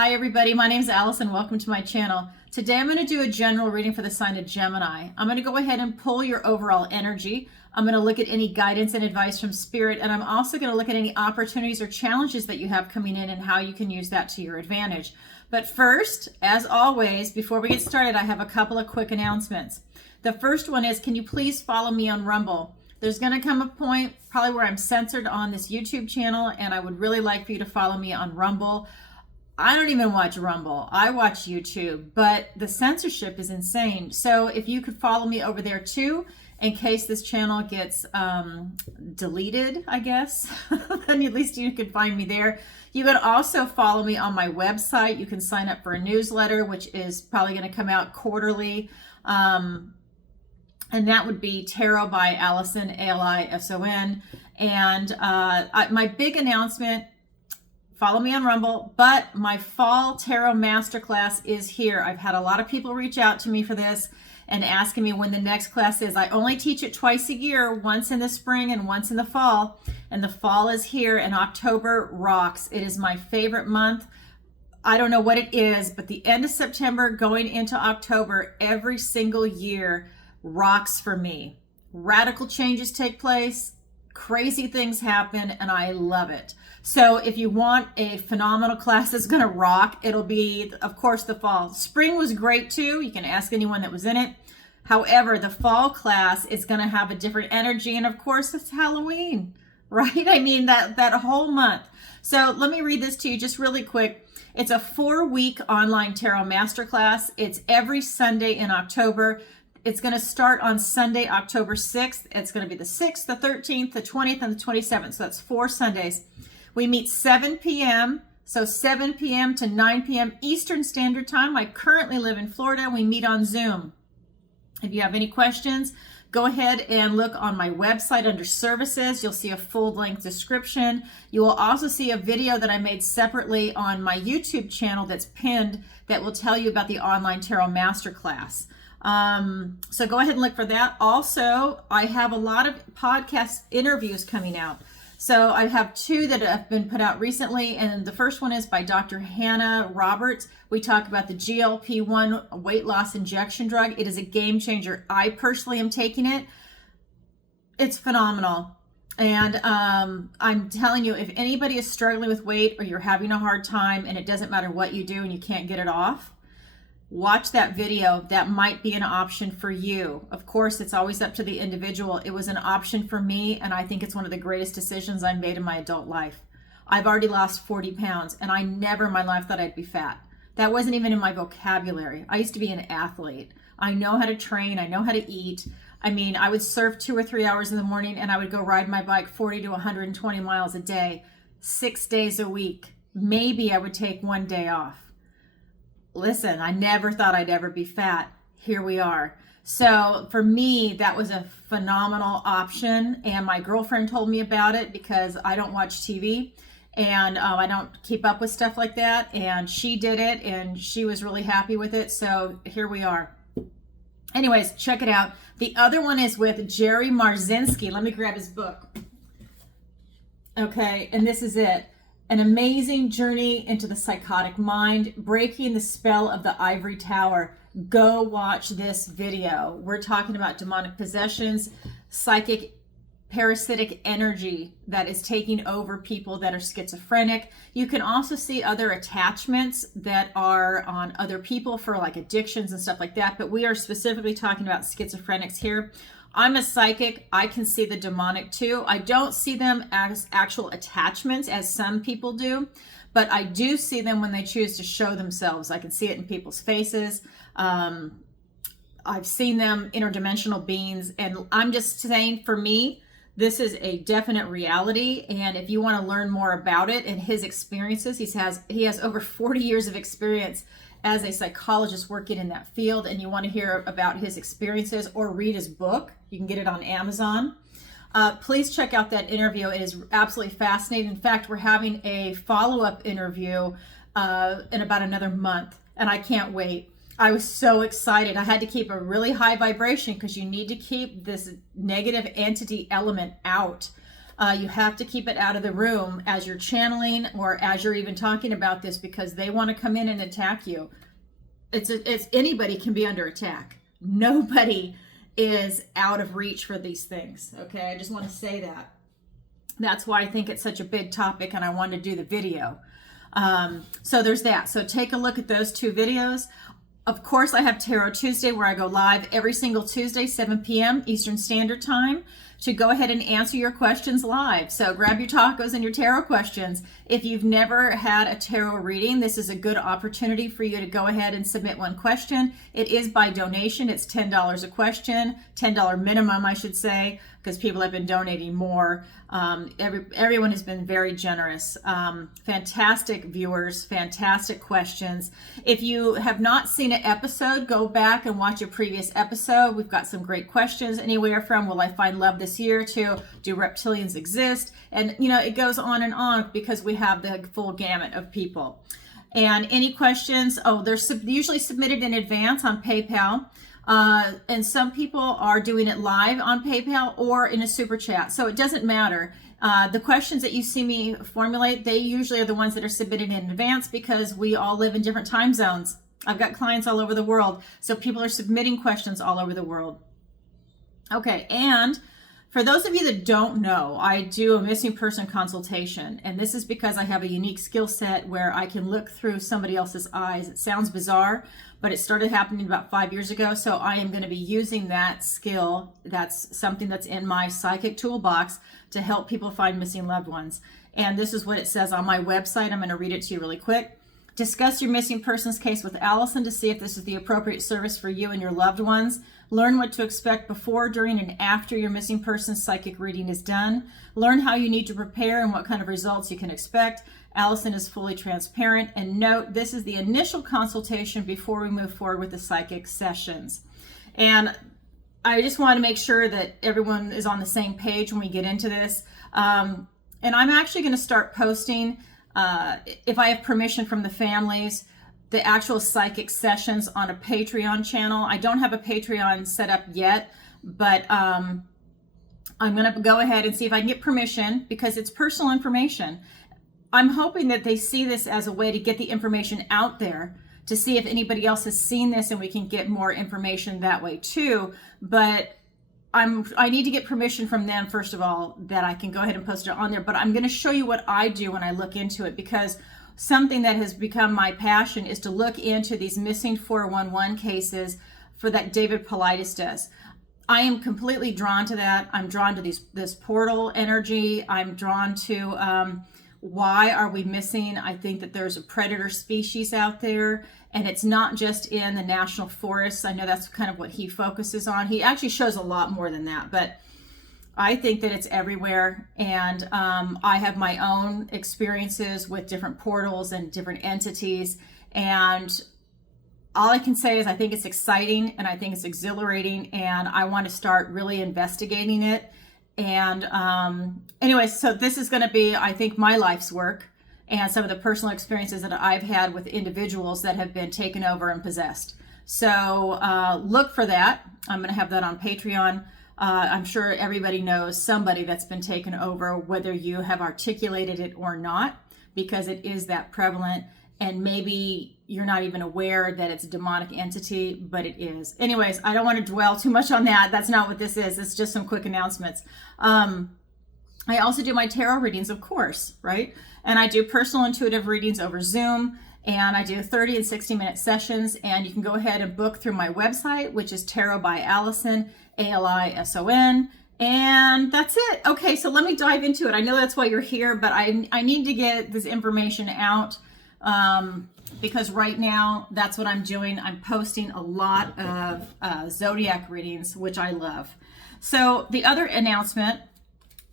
Hi everybody, my name is Alice and welcome to my channel. Today I'm going to do a general reading for the sign of Gemini. I'm going to go ahead and pull your overall energy. I'm going to look at any guidance and advice from Spirit, and I'm also going to look at any opportunities or challenges that you have coming in and how you can use that to your advantage. But first, as always, before we get started, I have a couple of quick announcements. The first one is, can you please follow me on Rumble? There's going to come a point probably where I'm censored on this YouTube channel, and I would really like for you to follow me on Rumble. I don't even watch Rumble. I watch YouTube, but the censorship is insane. So if you could follow me over there too, in case this channel gets deleted, I guess, then at least you could find me there. You can also follow me on my website. You can sign up for a newsletter, which is probably going to come out quarterly. And that would be Tarot by Allison, A-L-I-S-O-N. And my big announcement, follow me on Rumble, but my fall tarot masterclass is here. I've had a lot of people reach out to me for this and asking me when the next class is. I only teach it twice a year, once in the spring and once in the fall. And the fall is here, and October rocks. It is my favorite month. I don't know what it is, but the end of September going into October every single year rocks for me. Radical changes take place, crazy things happen, and I love it. So if you want a phenomenal class that's going to rock, it'll be, of course, the fall. Spring was great too. You can ask anyone that was in it. However, the fall class is going to have a different energy. And of course, it's Halloween, right? I mean, that whole month. So let me read this to you just really quick. It's a 4-week online tarot masterclass. It's every Sunday in October. It's going to start on Sunday, October 6th. It's going to be the 6th, the 13th, the 20th, and the 27th. So that's 4 Sundays. We meet 7 p.m., so 7 p.m. to 9 p.m. Eastern Standard Time. I currently live in Florida. We meet on Zoom. If you have any questions, go ahead and look on my website under services. You'll see a full-length description. You will also see a video that I made separately on my YouTube channel that's pinned that will tell you about the online tarot masterclass. So go ahead and look for that. Also, I have a lot of podcast interviews coming out. So I have 2 that have been put out recently, and the first one is by Dr. Hannah Roberts. We talk about the GLP-1 weight loss injection drug. It is a game changer. I personally am taking it. It's phenomenal. And I'm telling you, if anybody is struggling with weight or you're having a hard time and it doesn't matter what you do and you can't get it off, watch that video. That might be an option for you. Of course, it's always up to the individual. It was an option for me, and I think it's one of the greatest decisions I made in my adult life. I've already lost 40 pounds, and I never in my life thought I'd be fat. That wasn't even in my vocabulary. I used to be an athlete. I know how to train. I know how to eat. I mean, I would surf 2 or 3 hours in the morning, and I would go ride my bike 40 to 120 miles a day, 6 days a week. Maybe I would take 1 day off. Listen, I never thought I'd ever be fat. Here we are. So for me, that was a phenomenal option. And my girlfriend told me about it because I don't watch TV and I don't keep up with stuff like that. And she did it and she was really happy with it. So here we are. Anyways, check it out. The other one is with Jerry Marzinski. Let me grab his book. Okay, and this is it. An amazing journey into the psychotic mind, breaking the spell of the ivory tower. Go watch this video. We're talking about demonic possessions, psychic parasitic energy that is taking over people that are schizophrenic. You can also see other attachments that are on other people for like addictions and stuff like that. But we are specifically talking about schizophrenics here. I'm a psychic. I can see the demonic too. I don't see them as actual attachments as some people do, but I do see them when they choose to show themselves. I can see it in people's faces. I've seen them interdimensional beings, and I'm just saying, for me, this is a definite reality. And if you want to learn more about it and his experiences, he has over 40 years of experience as a psychologist working in that field, and you want to hear about his experiences or read his book, you can get it on Amazon. Please check out that interview. It is absolutely fascinating. In fact, we're having a follow-up interview in about another month, and I can't wait. I was so excited. I had to keep a really high vibration because you need to keep this negative entity element out. You have to keep it out of the room as you're channeling or as you're even talking about this, because they want to come in and attack you. It's anybody can be under attack. Nobody is out of reach for these things. Okay, I just want to say that. That's why I think it's such a big topic, and I wanted to do the video. So there's that. So take a look at those 2 videos. Of course, I have Tarot Tuesday, where I go live every single Tuesday, 7 p.m. Eastern Standard Time, to go ahead and answer your questions live. So grab your tacos and your tarot questions. If you've never had a tarot reading, this is a good opportunity for you to go ahead and submit one question. It is by donation. It's $10 a question, $10 minimum, I should say, because people have been donating more. Everyone has been very generous. Fantastic viewers, fantastic questions. If you have not seen an episode, go back and watch a previous episode. We've got some great questions, anywhere from will I find love this year to do reptilians exist? And it goes on because we have the full gamut of people. And any questions, they're usually submitted in advance on PayPal. And some people are doing it live on PayPal or in a super chat. So it doesn't matter. The questions that you see me formulate, they usually are the ones that are submitted in advance, because we all live in different time zones. I've got clients all over the world. So people are submitting questions all over the world. Okay. And for those of you that don't know, I do a missing person consultation. And this is because I have a unique skill set where I can look through somebody else's eyes. It sounds bizarre, but it started happening about 5 years ago. So I am going to be using that skill. That's something that's in my psychic toolbox to help people find missing loved ones. And this is what it says on my website. I'm going to read it to you really quick. Discuss your missing persons case with Allison to see if this is the appropriate service for you and your loved ones. Learn what to expect before, during, and after your missing person's psychic reading is done. Learn how you need to prepare and what kind of results you can expect. Allison is fully transparent. And note, this is the initial consultation before we move forward with the psychic sessions. And I just want to make sure that everyone is on the same page when we get into this. And I'm actually going to start posting, if I have permission from the families, the actual psychic sessions on a Patreon channel. I don't have a Patreon set up yet, but I'm going to go ahead and see if I can get permission, because it's personal information. I'm hoping that they see this as a way to get the information out there, to see if anybody else has seen this, and we can get more information that way too. But I need to get permission from them, first of all, that I can go ahead and post it on there. But I'm going to show you what I do when I look into it, because something that has become my passion is to look into these missing 411 cases for that David Paulides does. I am completely drawn to that. I'm drawn to this portal energy. I'm drawn to why are we missing? I think that there's a predator species out there, and it's not just in the national forests. I know that's kind of what he focuses on. He actually shows a lot more than that, but I think that it's everywhere. And I have my own experiences with different portals and different entities. And all I can say is I think it's exciting, and I think it's exhilarating, and I want to start really investigating it. And anyway, so this is going to be, I think, my life's work and some of the personal experiences that I've had with individuals that have been taken over and possessed. So look for that. I'm going to have that on Patreon. I'm sure everybody knows somebody that's been taken over, whether you have articulated it or not, because it is that prevalent. And maybe you're not even aware that it's a demonic entity, but it is. Anyways, I don't want to dwell too much on that. That's not what this is. It's just some quick announcements. I also do my tarot readings, of course, right? And I do personal intuitive readings over Zoom, and I do 30 and 60-minute sessions. And you can go ahead and book through my website, which is Tarot by Allison, ALISON. And that's it. Okay, so let me dive into it. I know that's why you're here, but I need to get this information out. Because right now that's what I'm doing. I'm posting a lot of zodiac readings, which I love. So the other announcement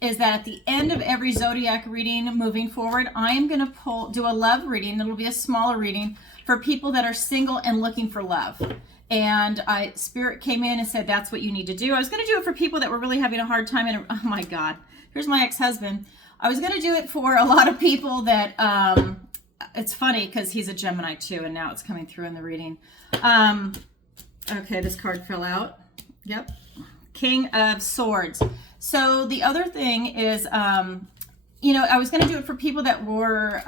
is that at the end of every zodiac reading moving forward, I am going to do a love reading. It'll be a smaller reading for people that are single and looking for love. And Spirit came in and said, that's what you need to do. I was going to do it for people that were really having a hard time. And oh my God, here's my ex-husband. I was going to do it for a lot of people that, it's funny because he's a Gemini too, and now it's coming through in the reading. Okay, this card fell out. Yep. King of Swords. So the other thing is, you know, I was going to do it for people that were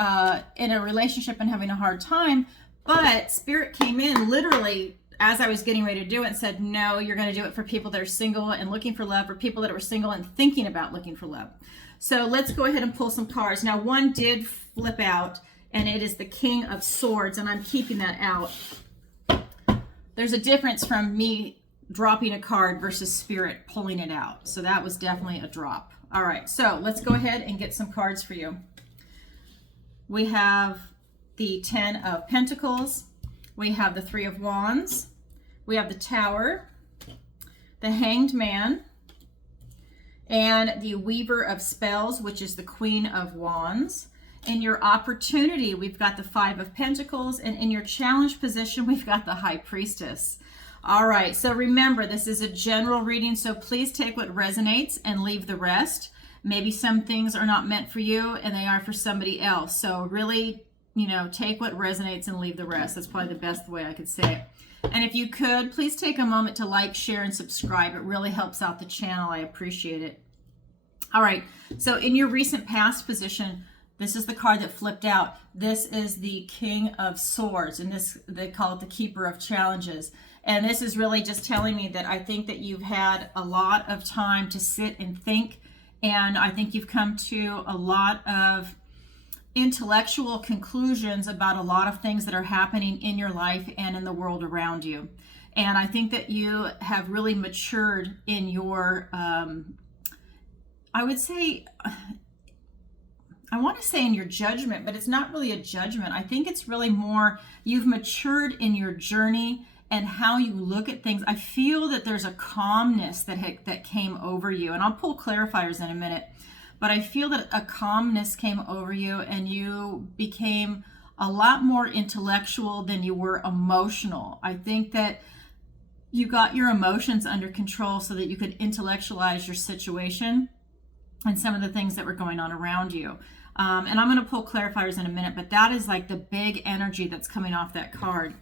in a relationship and having a hard time, but Spirit came in literally as I was getting ready to do it and said, no, you're going to do it for people that are single and looking for love, or people that were single and thinking about looking for love. So let's go ahead and pull some cards. Now, one did flip out, and it is the King of Swords, and I'm keeping that out. There's a difference from me dropping a card versus Spirit pulling it out. So that was definitely a drop. All right, so let's go ahead and get some cards for you. We have the 10 of Pentacles. We have the 3 of Wands. We have the Tower, the Hanged Man, and the Weaver of Spells, which is the Queen of Wands. In your opportunity, we've got the 5 of Pentacles, and in your challenge position, we've got the High Priestess. All right, so remember, this is a general reading, so please take what resonates and leave the rest. Maybe some things are not meant for you and they are for somebody else. So really, you know, take what resonates and leave the rest. That's probably the best way I could say it. And if you could, please take a moment to like, share, and subscribe. It really helps out the channel. I appreciate it. All right, so in your recent past position, this is the card that flipped out. This is the King of Swords, and this, they call it the Keeper of Challenges. And this is really just telling me that I think that you've had a lot of time to sit and think, and I think you've come to a lot of intellectual conclusions about a lot of things that are happening in your life and in the world around you. And I think that you have really matured in your, I would say, I want to say in your judgment, but it's not really a judgment. I think it's really more you've matured in your journey and how you look at things. I feel that there's a calmness that came over you, and I'll pull clarifiers in a minute, but I feel that a calmness came over you and you became a lot more intellectual than you were emotional. I think that you got your emotions under control so that you could intellectualize your situation and some of the things that were going on around you. And I'm going to pull clarifiers in a minute, but that is like the big energy that's coming off that card.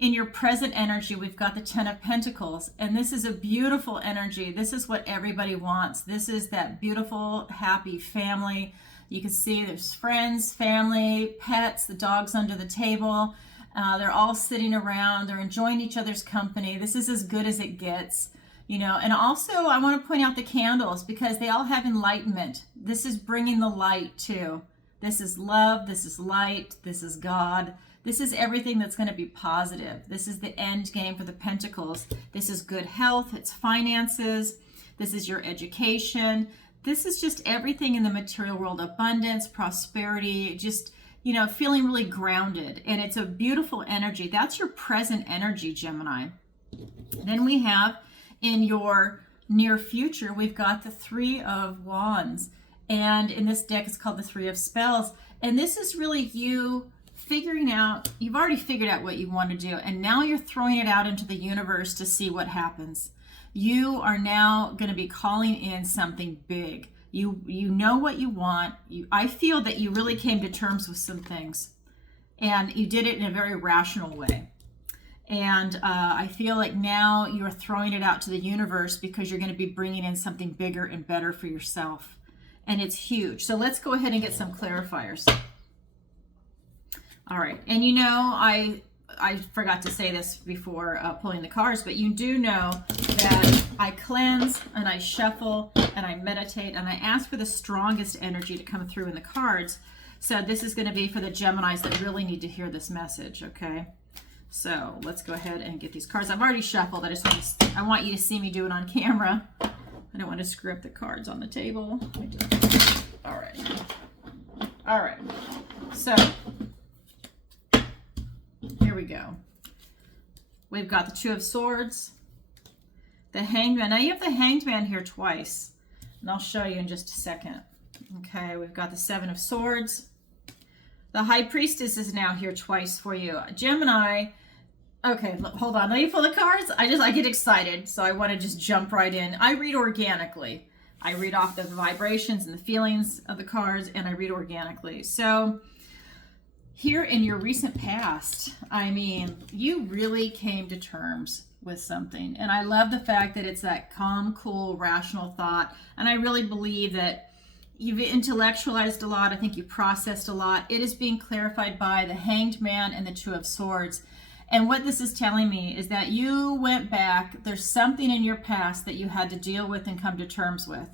In your present energy, we've got the 10 of Pentacles, and this is a beautiful energy. This is what everybody wants. This is that beautiful, happy family. You can see there's friends, family, pets, the dogs under the table. They're all sitting around. They're enjoying each other's company. This is as good as it gets, you know. And also, I want to point out the candles because they all have enlightenment. This is bringing the light too. This is love. This is light. This is God. This is everything that's going to be positive. This is the end game for the Pentacles. This is good health. It's finances. This is your education. This is just everything in the material world. Abundance, prosperity, just, you know, feeling really grounded. And it's a beautiful energy. That's your present energy, Gemini. Then we have in your near future, we've got the 3 of Wands. And in this deck, it's called the 3 of Spells. And this is really you figuring out, you've already figured out what you want to do, and now you're throwing it out into the universe to see what happens. You are now going to be calling in something big. You know what you want. I feel that you really came to terms with some things, and you did it in a very rational way. And I feel like now you're throwing it out to the universe because you're going to be bringing in something bigger and better for yourself, and it's huge. So let's go ahead and get some clarifiers. All right, and you know, I forgot to say this before pulling the cards, but you do know that I cleanse and I shuffle and I meditate and I ask for the strongest energy to come through in the cards. So this is going to be for the Geminis that really need to hear this message, okay? So let's go ahead and get these cards. I've already shuffled. I want you to see me do it on camera. I don't want to screw up the cards on the table. All right. All right. So here we go. We've got the 2 of Swords, the Hanged Man. Now you have the Hanged Man here twice, and I'll show you in just a second. Okay, we've got the 7 of Swords. The High Priestess is now here twice for you. Gemini, okay, hold on. Let me pull the cards. I get excited, so I want to just jump right in. I read organically. I read off the vibrations and the feelings of the cards, and I read organically. So here in your recent past, I mean, you really came to terms with something. And I love the fact that it's that calm, cool, rational thought. And I really believe that you've intellectualized a lot. I think you processed a lot. It is being clarified by the Hanged Man and the Two of Swords. And what this is telling me is that you went back. There's something in your past that you had to deal with and come to terms with.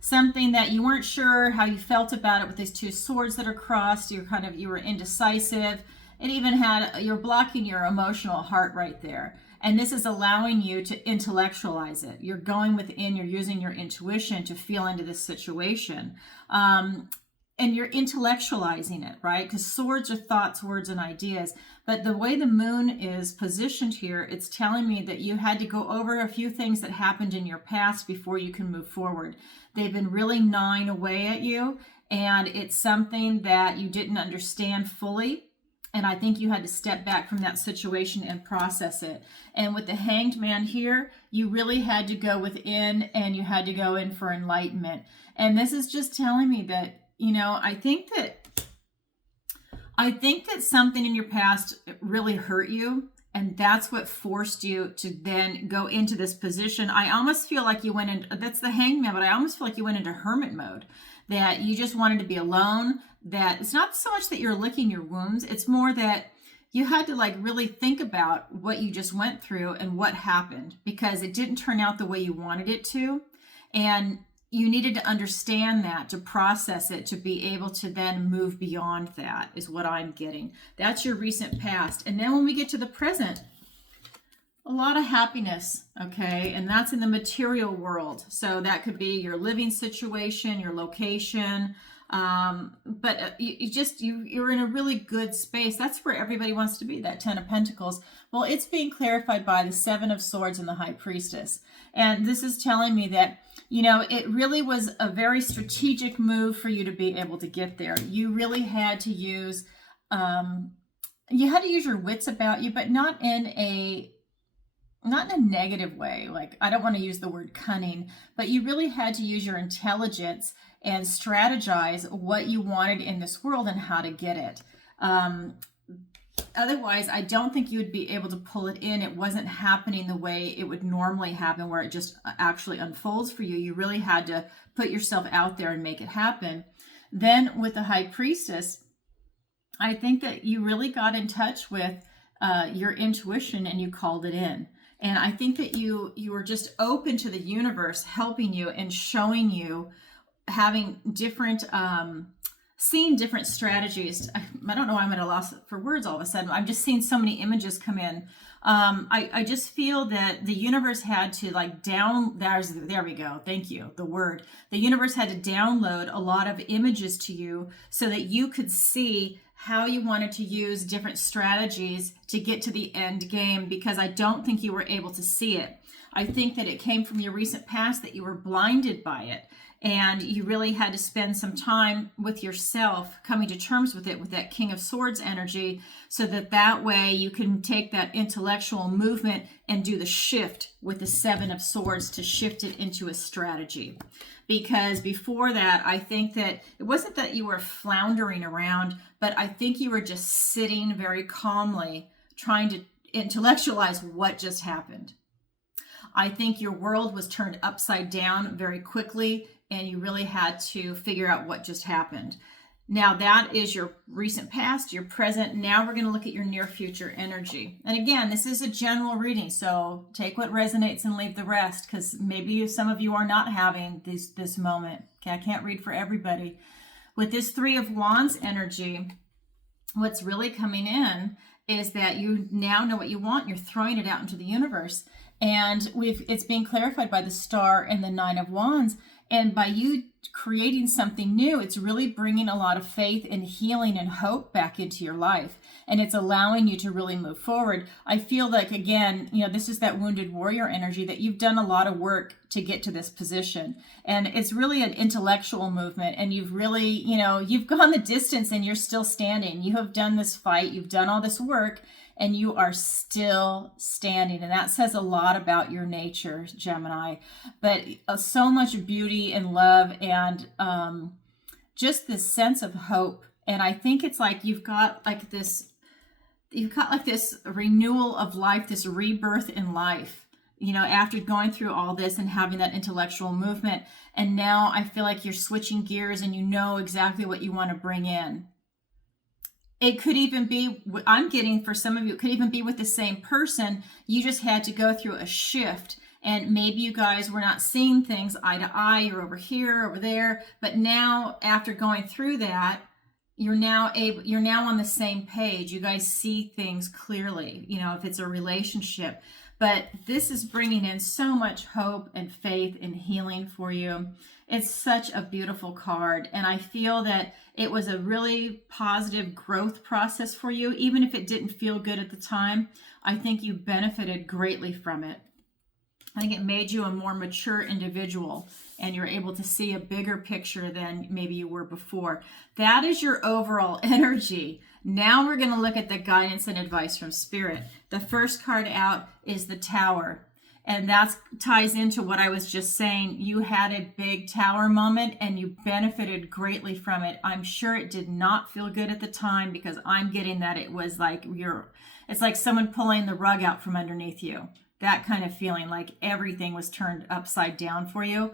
Something that you weren't sure how you felt about it with these two swords that are crossed. You were indecisive. It even you're blocking your emotional heart right there. And this is allowing you to intellectualize it. You're going within, you're using your intuition to feel into this situation. And you're intellectualizing it, right? Because swords are thoughts, words, and ideas. But the way the moon is positioned here, it's telling me that you had to go over a few things that happened in your past before you can move forward. They've been really gnawing away at you, and it's something that you didn't understand fully. And I think you had to step back from that situation and process it. And with the Hanged Man here, you really had to go within, and you had to go in for enlightenment. And this is just telling me that, I think that something in your past really hurt you, and that's what forced you to then go into this position. I almost feel like you went into, that's the Hanged Man, but I almost feel like you went into hermit mode, that you just wanted to be alone, that it's not so much that you're licking your wounds, it's more that you had to really think about what you just went through and what happened, because it didn't turn out the way you wanted it to. And you needed to understand that, to process it, to be able to then move beyond that, is what I'm getting. That's your recent past. And then when we get to the present, a lot of happiness, okay? And that's in the material world. So that could be your living situation, your location, but you're in a really good space. That's where everybody wants to be, that 10 of Pentacles. Well, it's being clarified by the 7 of Swords and the High Priestess. And this is telling me that, it really was a very strategic move for you to be able to get there. You really had to use, your wits about you, but not in a negative way. I don't want to use the word cunning, but you really had to use your intelligence and strategize what you wanted in this world and how to get it. Otherwise, I don't think you would be able to pull it in. It wasn't happening the way it would normally happen, where it just actually unfolds for you. You really had to put yourself out there and make it happen. Then with the High Priestess, I think that you really got in touch with your intuition and you called it in. And I think that you were just open to the universe helping you and showing you, having different, seeing different strategies. I don't know why I'm at a loss for words all of a sudden. I'm just seeing so many images come in. I just feel that the universe had to there we go. Thank you. The word. The universe had to download a lot of images to you so that you could see how you wanted to use different strategies to get to the end game, because I don't think you were able to see it. I think that it came from your recent past, that you were blinded by it. And you really had to spend some time with yourself, coming to terms with it, with that King of Swords energy, so that way you can take that intellectual movement and do the shift with the 7 of Swords to shift it into a strategy. Because before that, I think that it wasn't that you were floundering around, but I think you were just sitting very calmly, trying to intellectualize what just happened. I think your world was turned upside down very quickly, and you really had to figure out what just happened. Now that is your recent past, your present. Now we're going to look at your near future energy. And again, this is a general reading, so take what resonates and leave the rest, because maybe some of you are not having this moment. Okay, I can't read for everybody. With this 3 of Wands energy, what's really coming in is that you now know what you want. You're throwing it out into the universe. And it's being clarified by the Star and the 9 of Wands. And by you creating something new, it's really bringing a lot of faith and healing and hope back into your life. And it's allowing you to really move forward. I feel like, again, this is that wounded warrior energy, that you've done a lot of work to get to this position. And it's really an intellectual movement. And you've really, you've gone the distance and you're still standing. You have done this fight. You've done all this work. And you are still standing. And that says a lot about your nature, Gemini. But so much beauty and love and just this sense of hope. And I think it's like you've got this you've got like this renewal of life, this rebirth in life, you know, after going through all this and having that intellectual movement. And now I feel like you're switching gears and you know exactly what you want to bring in. It could even be, I'm getting for some of you, it could even be with the same person. You just had to go through a shift. And maybe you guys were not seeing things eye to eye. You're over here, over there. But now, after going through that, you're now on the same page. You guys see things clearly, you know, if it's a relationship. But this is bringing in so much hope and faith and healing for you. It's such a beautiful card. And I feel that it was a really positive growth process for you. Even if it didn't feel good at the time, I think you benefited greatly from it. I think it made you a more mature individual and you're able to see a bigger picture than maybe you were before. That is your overall energy. Now we're going to look at the guidance and advice from Spirit. The first card out is the Tower. And that ties into what I was just saying. You had a big Tower moment and you benefited greatly from it. I'm sure it did not feel good at the time because I'm getting that it was like it's like someone pulling the rug out from underneath you. That kind of feeling, like everything was turned upside down for you.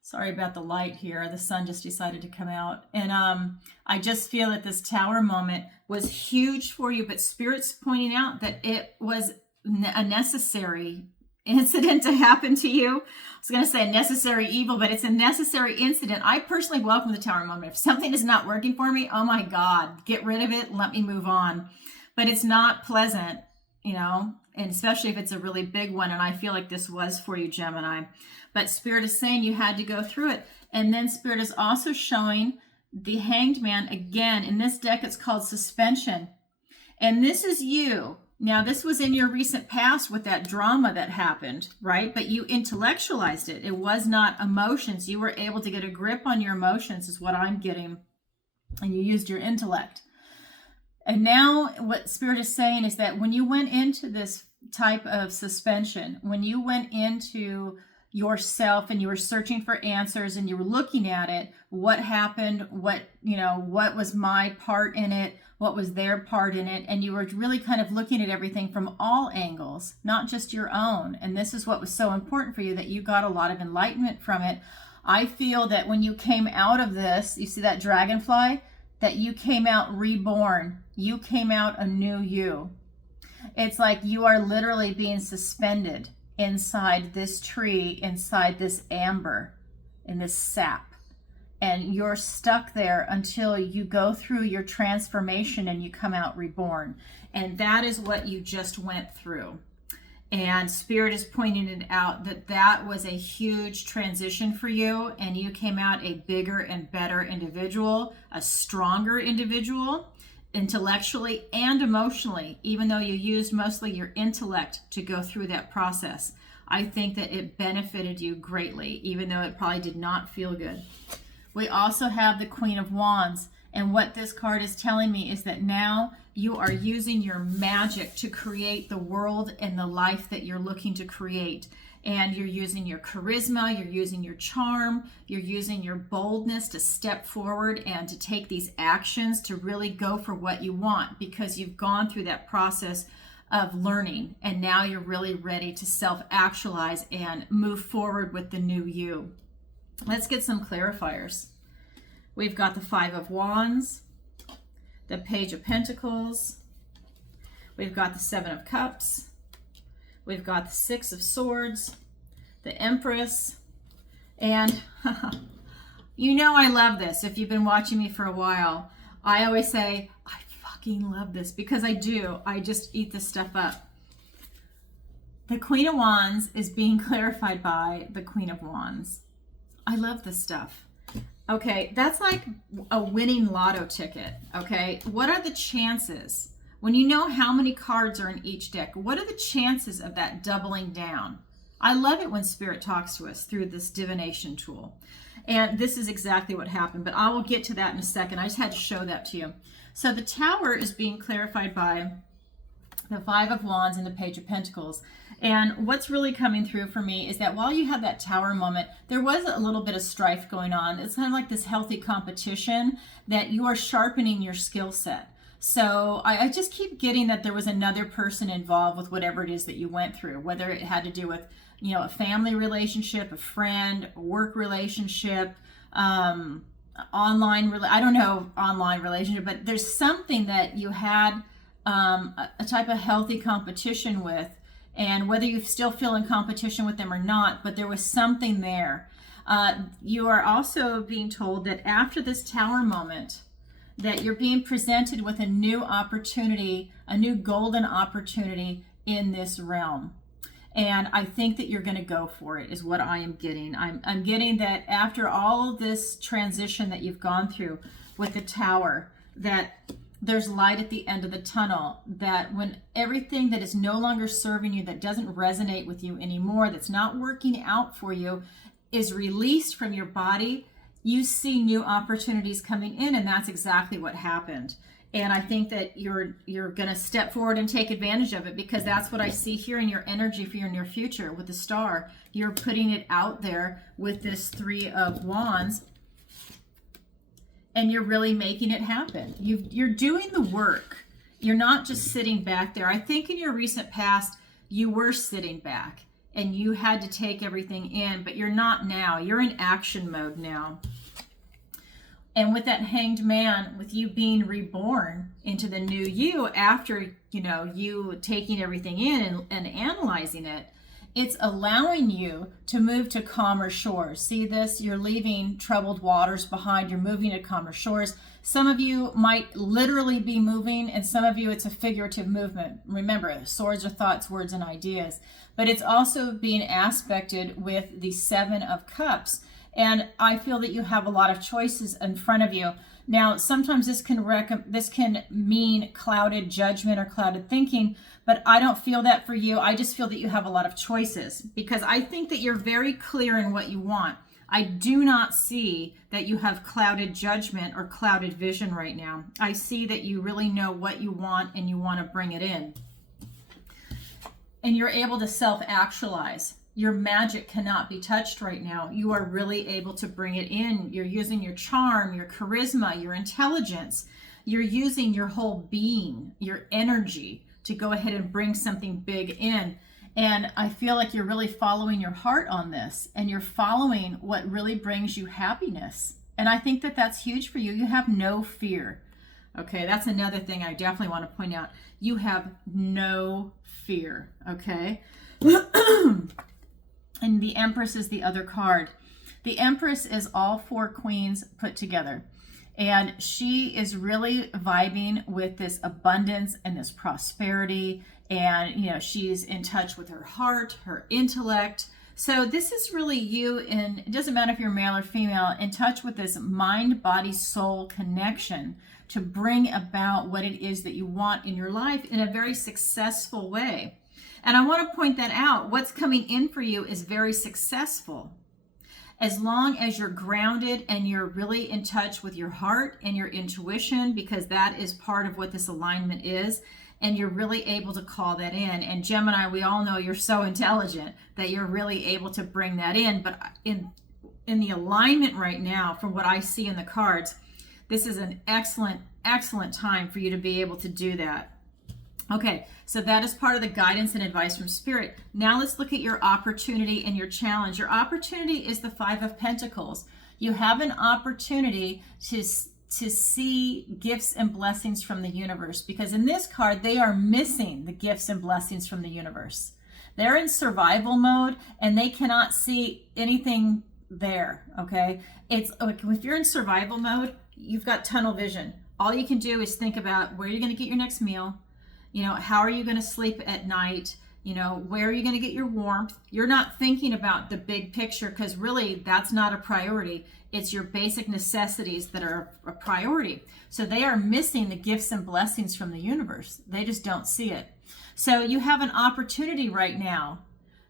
Sorry about the light here. The sun just decided to come out. And I just feel that this Tower moment was huge for you, but Spirit's pointing out that it was a necessary incident to happen to you. I was going to say a necessary evil, but it's a necessary incident. I personally welcome the Tower moment. If something is not working for me, oh my God, get rid of it. Let me move on. But it's not pleasant, you know, and especially if it's a really big one. And I feel like this was for you, Gemini. But Spirit is saying you had to go through it. And then Spirit is also showing the Hanged Man again. In this deck, it's called Suspension. And this is you. Now, this was in your recent past with that drama that happened, right? But you intellectualized it. It was not emotions. You were able to get a grip on your emotions is what I'm getting. And you used your intellect. And now what Spirit is saying is that when you went into this type of suspension, when you went into yourself and you were searching for answers and you were looking at it, what happened, what was my part in it, what was their part in it, and you were really kind of looking at everything from all angles, not just your own. And this is what was so important for you, that you got a lot of enlightenment from it. I feel that when you came out of this, you see that dragonfly? That you came out reborn. You came out a new you. It's like you are literally being suspended inside this tree, inside this amber, in this sap. And you're stuck there until you go through your transformation and you come out reborn. And that is what you just went through. And Spirit is pointing it out that that was a huge transition for you, and you came out a bigger and better individual, a stronger individual, intellectually and emotionally, even though you used mostly your intellect to go through that process. I think that it benefited you greatly, even though it probably did not feel good. We also have the Queen of Wands. And what this card is telling me is that now you are using your magic to create the world and the life that you're looking to create. And you're using your charisma, you're using your charm, you're using your boldness to step forward and to take these actions to really go for what you want, because you've gone through that process of learning. And now you're really ready to self-actualize and move forward with the new you. Let's get some clarifiers. We've got the Five of Wands, the Page of Pentacles, we've got the Seven of Cups, we've got the Six of Swords, the Empress, and you know I love this. If you've been watching me for a while, I always say, I fucking love this, because I do. I just eat this stuff up. The Queen of Wands is being clarified by the Queen of Wands. I love this stuff. Okay, that's like a winning lotto ticket, okay? What are the chances? When you know how many cards are in each deck, what are the chances of that doubling down? I love it when Spirit talks to us through this divination tool. And this is exactly what happened, but I will get to that in a second. I just had to show that to you. So the Tower is being clarified by the Five of Wands and the Page of Pentacles. And what's really coming through for me is that while you had that Tower moment, there was a little bit of strife going on. It's kind of like this healthy competition that you are sharpening your skill set. So I just keep getting that there was another person involved with whatever it is that you went through, whether it had to do with, a family relationship, a friend, a work relationship, I don't know, online relationship, but there's something that you had a type of healthy competition with, and whether you still feel in competition with them or not, but there was something there. You are also being told that after this Tower moment, that you're being presented with a new opportunity, a new golden opportunity in this realm. And I think that you're going to go for it, is what I am getting. I'm getting that after all of this transition that you've gone through with the Tower, that there's light at the end of the tunnel, that when everything that is no longer serving you, that doesn't resonate with you anymore, that's not working out for you, is released from your body, you see new opportunities coming in, and that's exactly what happened. And I think that you're going to step forward and take advantage of it, because that's what I see here in your energy for your near future with the Star. You're putting it out there with this Three of Wands, and you're really making it happen. You're doing the work. You're not just sitting back there. I think in your recent past, you were sitting back and you had to take everything in, but you're not now. You're in action mode now. And with that Hanged Man, with you being reborn into the new you after, you taking everything in and analyzing it, it's allowing you to move to calmer shores. See this? You're leaving troubled waters behind. You're moving to calmer shores. Some of you might literally be moving, and some of you it's a figurative movement. Remember, swords are thoughts, words, and ideas. But it's also being aspected with the Seven of Cups. And I feel that you have a lot of choices in front of you. Now, sometimes this can mean clouded judgment or clouded thinking, but I don't feel that for you. I just feel that you have a lot of choices, because I think that you're very clear in what you want. I do not see that you have clouded judgment or clouded vision right now. I see that you really know what you want and you want to bring it in. And you're able to self-actualize. Your magic cannot be touched right now. You are really able to bring it in. You're using your charm, your charisma, your intelligence. You're using your whole being, your energy, to go ahead and bring something big in. And I feel like you're really following your heart on this, and you're following what really brings you happiness. And I think that that's huge for you. You have no fear. Okay, that's another thing I definitely want to point out. You have no fear, okay? And the Empress is the other card. The Empress is all four queens put together. And she is really vibing with this abundance and this prosperity. And, she's in touch with her heart, her intellect. So this is really you, and it doesn't matter if you're male or female, in touch with this mind, body, soul connection to bring about what it is that you want in your life in a very successful way. And I want to point that out. What's coming in for you is very successful. As long as you're grounded and you're really in touch with your heart and your intuition, because that is part of what this alignment is, and you're really able to call that in. And Gemini, we all know you're so intelligent that you're really able to bring that in. But in the alignment right now, from what I see in the cards, this is an excellent, excellent time for you to be able to do that. Okay, so that is part of the guidance and advice from Spirit. Now let's look at your opportunity and your challenge. Your opportunity is the Five of Pentacles. You have an opportunity to see gifts and blessings from the universe, because in this card, they are missing the gifts and blessings from the universe. They're in survival mode and they cannot see anything there, okay? It's if you're in survival mode, you've got tunnel vision. All you can do is think about where you're going to get your next meal. How are you going to sleep at night? Where are you going to get your warmth? You're not thinking about the big picture, because really that's not a priority. It's your basic necessities that are a priority. So they are missing the gifts and blessings from the universe. They just don't see it. So you have an opportunity right now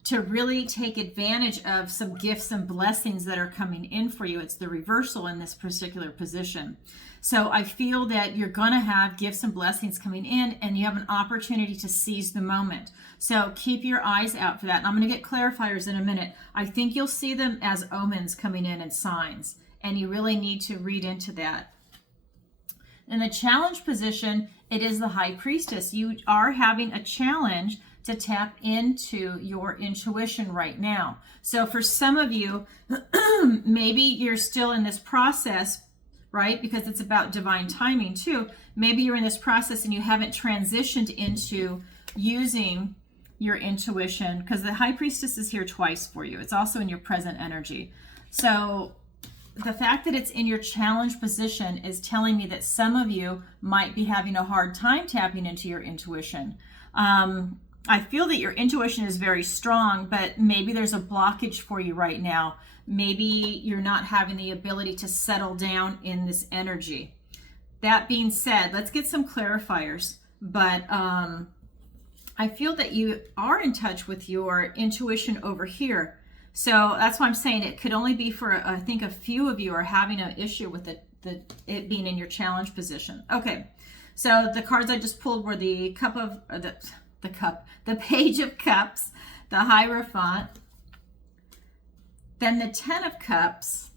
to really take advantage of some gifts and blessings that are coming in for you. It's the reversal in this particular position. So I feel that you're going to have gifts and blessings coming in, and you have an opportunity to seize the moment. So keep your eyes out for that. And I'm going to get clarifiers in a minute. I think you'll see them as omens coming in and signs, and you really need to read into that. In the challenge position, it is the High Priestess. You are having a challenge to tap into your intuition right now. So for some of you, maybe you're still in this process, right? Because it's about divine timing too. Maybe you're in this process and you haven't transitioned into using your intuition, because the High Priestess is here twice for you. It's also in your present energy. So the fact that it's in your challenge position is telling me that some of you might be having a hard time tapping into your intuition. I feel that your intuition is very strong, but maybe there's a blockage for you right now. Maybe you're not having the ability to settle down in this energy. That being said, let's get some clarifiers. But I feel that you are in touch with your intuition over here. So that's why I'm saying it could only be for, I think a few of you are having an issue with it being in your challenge position. Okay, so the cards I just pulled were the Page of Cups, the Hierophant, then the Ten of Cups,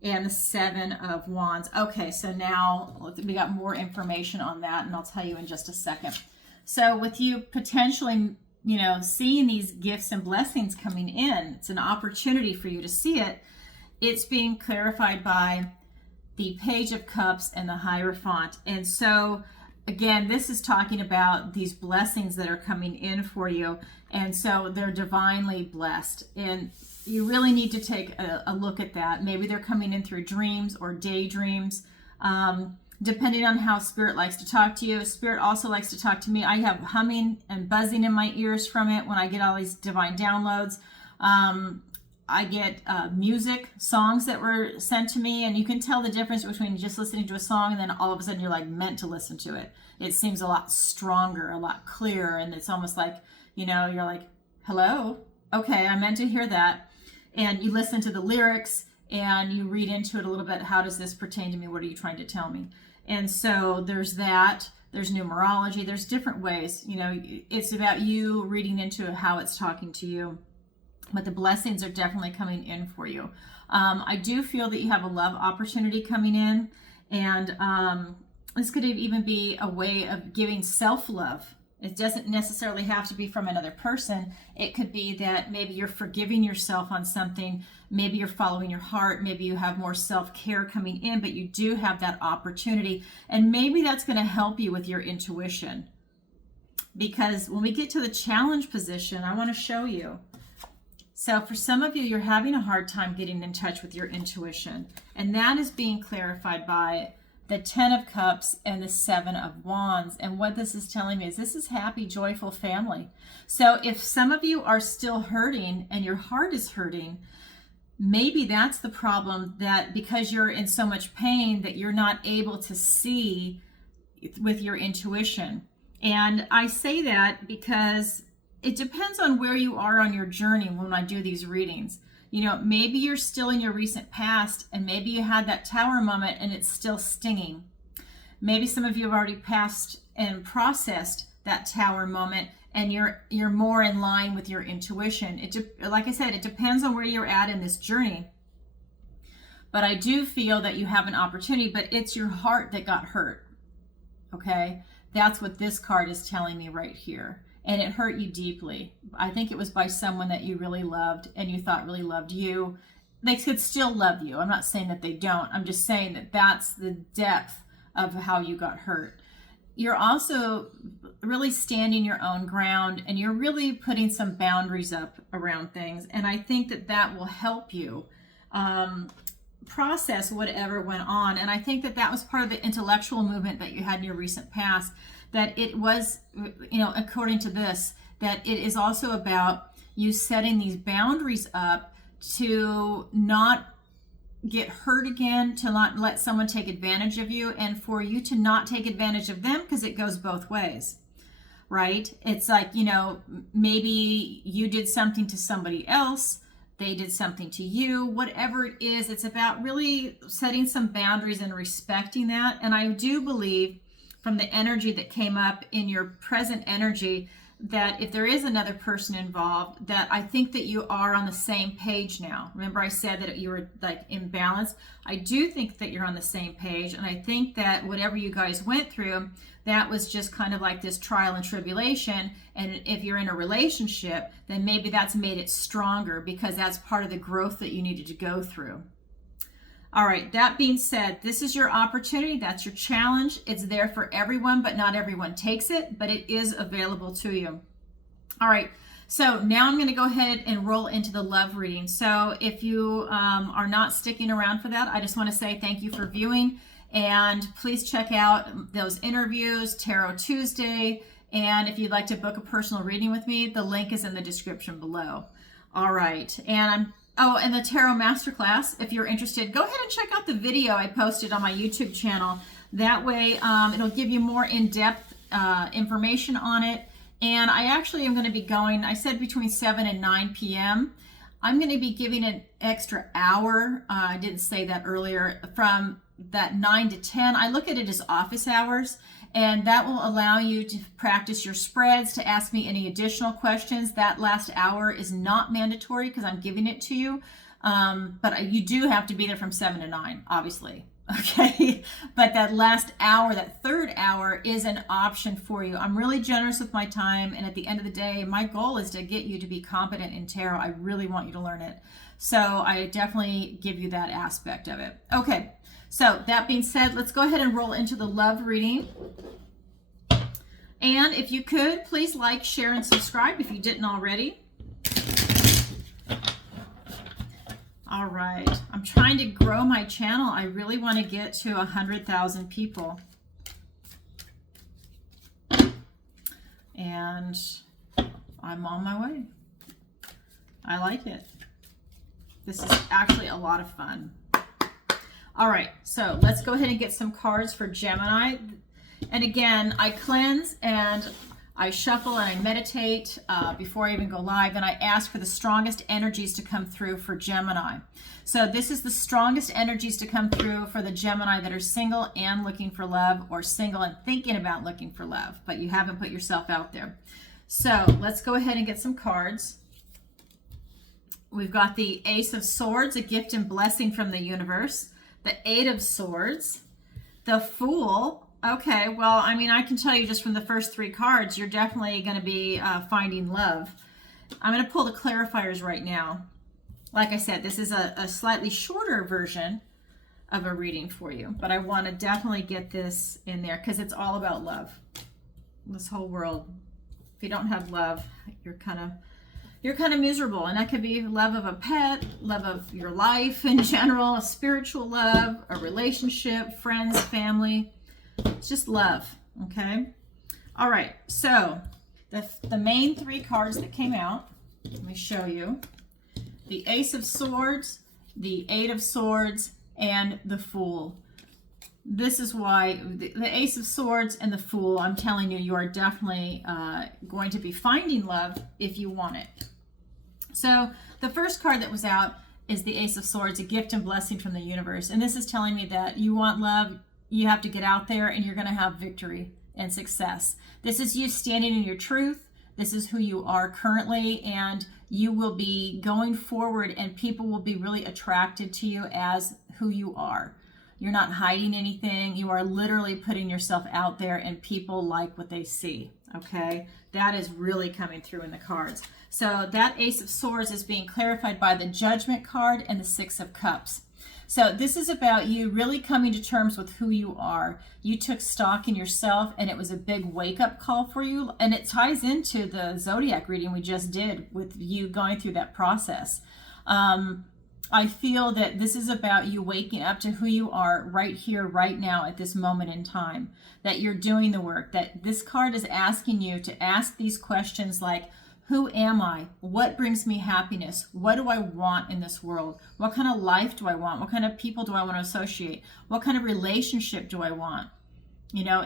and the Seven of Wands. Okay, so now we got more information on that, and I'll tell you in just a second. So with you potentially, seeing these gifts and blessings coming in, it's an opportunity for you to see it. It's being clarified by the Page of Cups and the Hierophant. And so again, this is talking about these blessings that are coming in for you. And so they're divinely blessed. And you really need to take a look at that. Maybe they're coming in through dreams or daydreams, depending on how Spirit likes to talk to you. Spirit also likes to talk to me. I have humming and buzzing in my ears from it when I get all these divine downloads. I get music, songs that were sent to me, and you can tell the difference between just listening to a song and then all of a sudden you're like meant to listen to it. It seems a lot stronger, a lot clearer, and it's almost like, you're like, hello, okay, I meant to hear that. And you listen to the lyrics and you read into it a little bit. How does this pertain to me? What are you trying to tell me? And so there's that. There's numerology. There's different ways. It's about you reading into how it's talking to you. But the blessings are definitely coming in for you. I do feel that you have a love opportunity coming in. And this could even be a way of giving self-love. It doesn't necessarily have to be from another person. It could be that maybe you're forgiving yourself on something. Maybe you're following your heart. Maybe you have more self-care coming in, but you do have that opportunity. And maybe that's going to help you with your intuition. Because when we get to the challenge position, I want to show you. So for some of you, you're having a hard time getting in touch with your intuition. And that is being clarified by the Ten of Cups and the Seven of Wands. And what this is telling me is this is happy, joyful family. So if some of you are still hurting and your heart is hurting, maybe that's the problem, that because you're in so much pain that you're not able to see with your intuition. And I say that because it depends on where you are on your journey when I do these readings. Maybe you're still in your recent past and maybe you had that tower moment and it's still stinging. Maybe some of you have already passed and processed that tower moment and you're more in line with your intuition. Like I said, it depends on where you're at in this journey. But I do feel that you have an opportunity, but it's your heart that got hurt. Okay? That's what this card is telling me right here. And it hurt you deeply. I think it was by someone that you really loved and you thought really loved you. They could still love you. I'm not saying that they don't. I'm just saying that that's the depth of how you got hurt. You're also really standing your own ground and you're really putting some boundaries up around things. And I think that that will help you process whatever went on. And I think that that was part of the intellectual movement that you had in your recent past. That it was, according to this, that it is also about you setting these boundaries up to not get hurt again, to not let someone take advantage of you, and for you to not take advantage of them, because it goes both ways, right? It's like, maybe you did something to somebody else, they did something to you, whatever it is, it's about really setting some boundaries and respecting that. And I do believe from the energy that came up in your present energy that if there is another person involved, that I think that you are on the same page now. Remember I said that you were like in balance? I do think that you're on the same page, and I think that whatever you guys went through, that was just kind of like this trial and tribulation, and if you're in a relationship, then maybe that's made it stronger because that's part of the growth that you needed to go through. All right, that being said, this is your opportunity. That's your challenge. It's there for everyone, but not everyone takes it, but it is available to you. All right, so now I'm going to go ahead and roll into the love reading. So if you are not sticking around for that, I just want to say thank you for viewing, and please check out those interviews, Tarot Tuesday, and if you'd like to book a personal reading with me, the link is in the description below. All right, and and the Tarot Masterclass, if you're interested, go ahead and check out the video I posted on my YouTube channel. That way, it'll give you more in-depth information on it. And I actually am going to be going, I said between 7 and 9 p.m. I'm going to be giving an extra hour. I didn't say that earlier. From that 9 to 10, I look at it as office hours. And that will allow you to practice your spreads, to ask me any additional questions. That last hour is not mandatory because I'm giving it to you. But you do have to be there from 7 to 9, obviously. Okay. But that last hour, that third hour, is an option for you. I'm really generous with my time. And at the end of the day, my goal is to get you to be competent in tarot. I really want you to learn it. So I definitely give you that aspect of it. Okay. So that being said, let's go ahead and roll into the love reading. And if you could, please like, share, and subscribe if you didn't already. All right. I'm trying to grow my channel. I really want to get to 100,000 people. And I'm on my way. I like it. This is actually a lot of fun. All right, so let's go ahead and get some cards for Gemini. And again, I cleanse and I shuffle and I meditate before I even go live, and I ask for the strongest energies to come through for Gemini. So this is the strongest energies to come through for the Gemini that are single and looking for love, or single and thinking about looking for love, but you haven't put yourself out there. So let's go ahead and get some cards. We've got the Ace of Swords, a gift and blessing from the universe. The Eight of Swords, the Fool. Okay, well, I mean, I can tell you just from the first 3 cards, you're definitely going to be finding love. I'm going to pull the clarifiers right now. Like I said, this is a slightly shorter version of a reading for you, but I want to definitely get this in there because it's all about love. This whole world, if you don't have love, you're kind of miserable, and that could be love of a pet, love of your life in general, a spiritual love, a relationship, friends, family. It's just love, okay? All right, so the main 3 cards that came out, let me show you. The Ace of Swords, the Eight of Swords, and the Fool. This is why the Ace of Swords and the Fool, I'm telling you, you are definitely going to be finding love if you want it. So the first card that was out is the Ace of Swords, a gift and blessing from the universe. And this is telling me that you want love, you have to get out there, and you're going to have victory and success. This is you standing in your truth. This is who you are currently, and you will be going forward, and people will be really attracted to you as who you are. You're not hiding anything. You are literally putting yourself out there, and people like what they see, okay? That is really coming through in the cards. So that Ace of Swords is being clarified by the Judgment card and the Six of Cups. So this is about you really coming to terms with who you are. You took stock in yourself, and it was a big wake-up call for you. And it ties into the Zodiac reading we just did with you going through that process. I feel that this is about you waking up to who you are right here, right now, at this moment in time. That you're doing the work. That this card is asking you to ask these questions like, who am I? What brings me happiness? What do I want in this world? What kind of life do I want? What kind of people do I want to associate? What kind of relationship do I want? You know,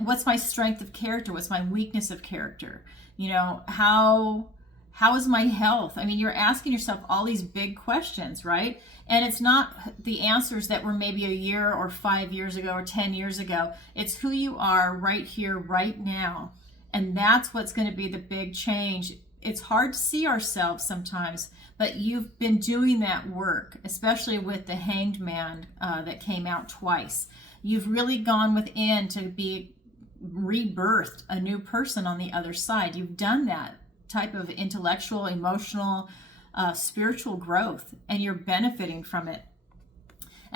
what's my strength of character? What's my weakness of character? You know, how is my health? I mean, you're asking yourself all these big questions, right? And it's not the answers that were maybe a year or 5 years ago or 10 years ago. It's who you are right here, right now. And that's what's going to be the big change. It's hard to see ourselves sometimes, but you've been doing that work, especially with the Hanged Man that came out twice. You've really gone within to be rebirthed, a new person on the other side. You've done that type of intellectual, emotional, spiritual growth, and you're benefiting from it.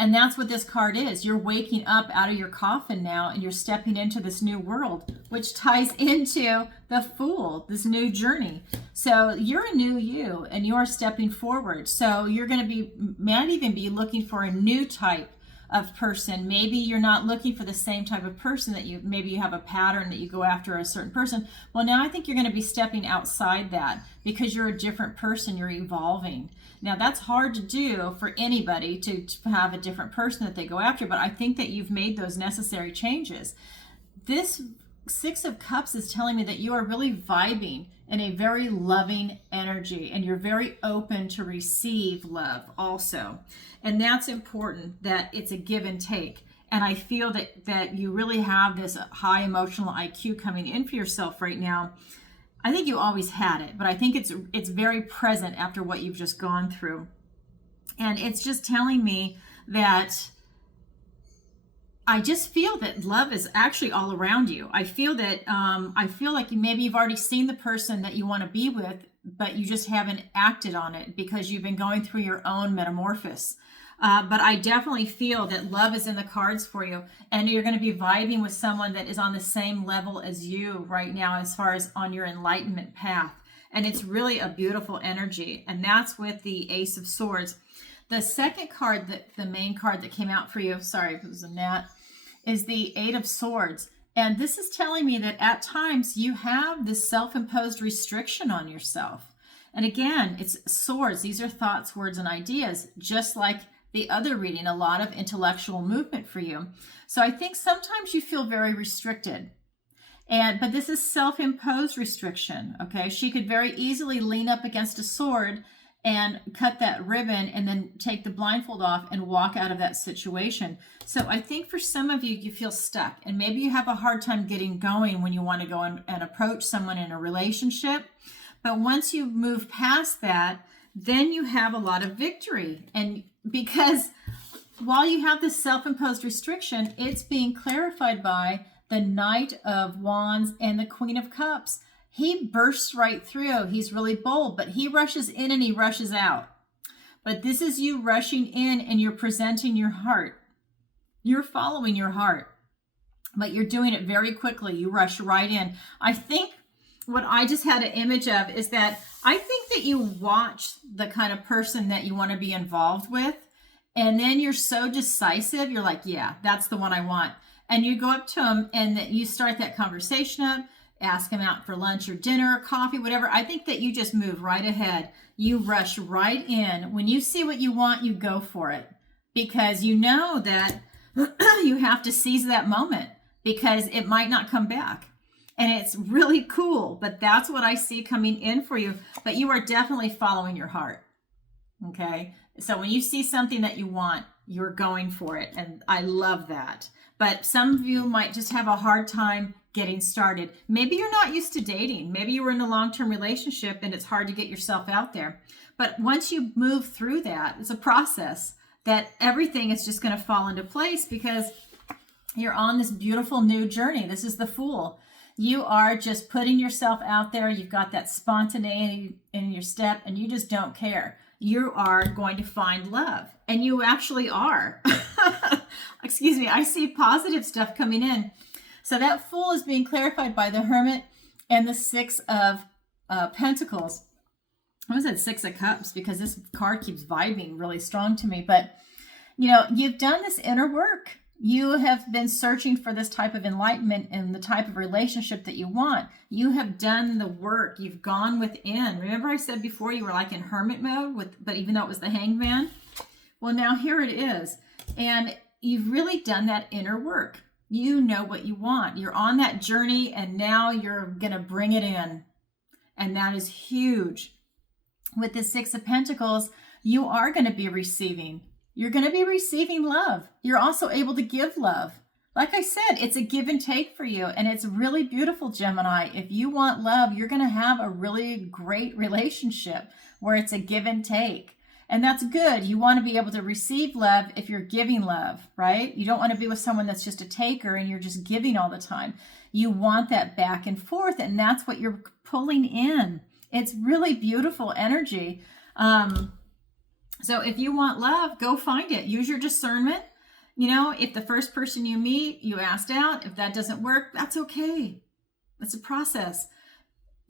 And that's what this card is. You're waking up out of your coffin now, and you're stepping into this new world, which ties into the Fool, this new journey. So you're a new you, and you are stepping forward. So you're going to be, might even be looking for a new type of person. Maybe you're not looking for the same type of person that maybe you have a pattern that you go after a certain person. Well, now I think you're going to be stepping outside that because you're a different person. You're evolving. Now that's hard to do for anybody to have a different person that they go after, but I think that you've made those necessary changes. This Six of Cups is telling me that you are really vibing in a very loving energy, and you're very open to receive love also. And that's important, that it's a give and take. And I feel that you really have this high emotional IQ coming in for yourself right now. I think you always had it, but I think it's very present after what you've just gone through. And it's just telling me that I just feel that love is actually all around you. I feel that I feel like maybe you've already seen the person that you want to be with, but you just haven't acted on it because you've been going through your own metamorphosis. But I definitely feel that love is in the cards for you, and you're going to be vibing with someone that is on the same level as you right now as far as on your enlightenment path. And it's really a beautiful energy, and that's with the Ace of Swords. The second card, the main card that came out for you, sorry if it was a gnat, is the Eight of Swords. And this is telling me that at times you have this self-imposed restriction on yourself. And again, it's swords. These are thoughts, words, and ideas, just like the other reading, a lot of intellectual movement for you. So I think sometimes you feel very restricted. But this is self-imposed restriction, okay? She could very easily lean up against a sword and cut that ribbon and then take the blindfold off and walk out of that situation. So I think for some of you, you feel stuck, and maybe you have a hard time getting going when you want to go and approach someone in a relationship. But once you move past that, then you have a lot of victory. And because while you have this self-imposed restriction, it's being clarified by the Knight of Wands and the Queen of Cups. He bursts right through. He's really bold, but he rushes in and he rushes out. But this is you rushing in, and you're presenting your heart. You're following your heart, but you're doing it very quickly. You rush right in. I think what I just had an image of is that I think that you watch the kind of person that you want to be involved with, and then you're so decisive. You're like, yeah, that's the one I want. And you go up to them and that you start that conversation up, ask them out for lunch or dinner or coffee, whatever. I think that you just move right ahead. You rush right in. When you see what you want, you go for it, because you know that you have to seize that moment because it might not come back. And it's really cool, but that's what I see coming in for you. But you are definitely following your heart, okay? So when you see something that you want, you're going for it, and I love that. But some of you might just have a hard time getting started. Maybe you're not used to dating. Maybe you were in a long-term relationship and it's hard to get yourself out there. But once you move through that, it's a process that everything is just going to fall into place because you're on this beautiful new journey. This is the Fool. You are just putting yourself out there. You've got that spontaneity in your step, and you just don't care. You are going to find love, and you actually are. Excuse me, I see positive stuff coming in. So that Fool is being clarified by the Hermit and the Six of Pentacles. I almost said Six of Cups because this card keeps vibing really strong to me. But, you know, you've done this inner work. You have been searching for this type of enlightenment and the type of relationship that you want. You have done the work. You've gone within. Remember I said before you were like in hermit mode, but even though it was the Hanged Man? Well, now here it is. And you've really done that inner work. You know what you want. You're on that journey, and now you're going to bring it in. And that is huge. With the Six of Pentacles, you are going to be receiving. You're going to be receiving love. You're also able to give love. like I said, it's a give and take for you, and it's really beautiful, Gemini. If you want love, you're going to have a really great relationship where it's a give and take. And that's good. You want to be able to receive love if you're giving love, right? You don't want to be with someone that's just a taker and you're just giving all the time. You want that back and forth, and that's what you're pulling in. It's really beautiful energy. So if you want love, go find it. Use your discernment. You know, if the first person you meet, you asked out, if that doesn't work, that's okay. That's a process.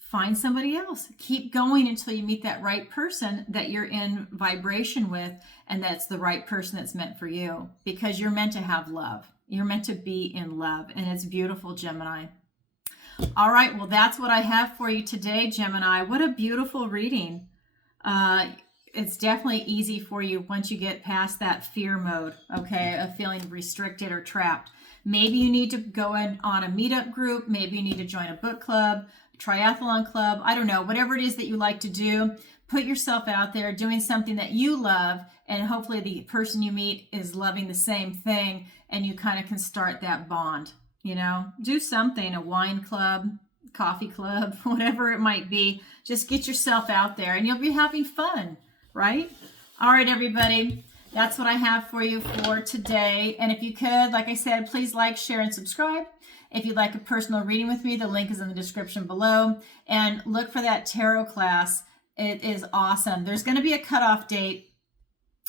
Find somebody else. Keep going until you meet that right person that you're in vibration with, and that's the right person that's meant for you, because you're meant to have love. You're meant to be in love, and it's beautiful, Gemini. All right, well, that's what I have for you today, Gemini. What a beautiful reading. It's definitely easy for you once you get past that fear mode, okay, of feeling restricted or trapped. Maybe you need to go in on a meetup group. Maybe you need to join a book club, triathlon club. I don't know, whatever it is that you like to do. Put yourself out there doing something that you love, and hopefully the person you meet is loving the same thing, and you kind of can start that bond. You know, do something, a wine club, coffee club, whatever it might be. Just get yourself out there and you'll be having fun, right? All right, everybody. That's what I have for you for today. And if you could, like I said, please like, share, and subscribe. If you'd like a personal reading with me, the link is in the description below. And look for that tarot class. It is awesome. There's going to be a cutoff date.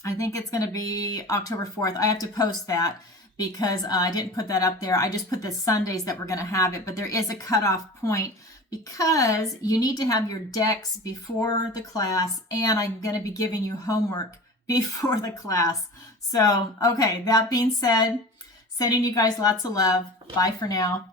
I think it's going to be October 4th. I have to post that because I didn't put that up there. I just put the Sundays that we're going to have it. But there is a cutoff point because you need to have your decks before the class. And I'm going to be giving you homework before the class. So, okay, that being said, sending you guys lots of love. Bye for now.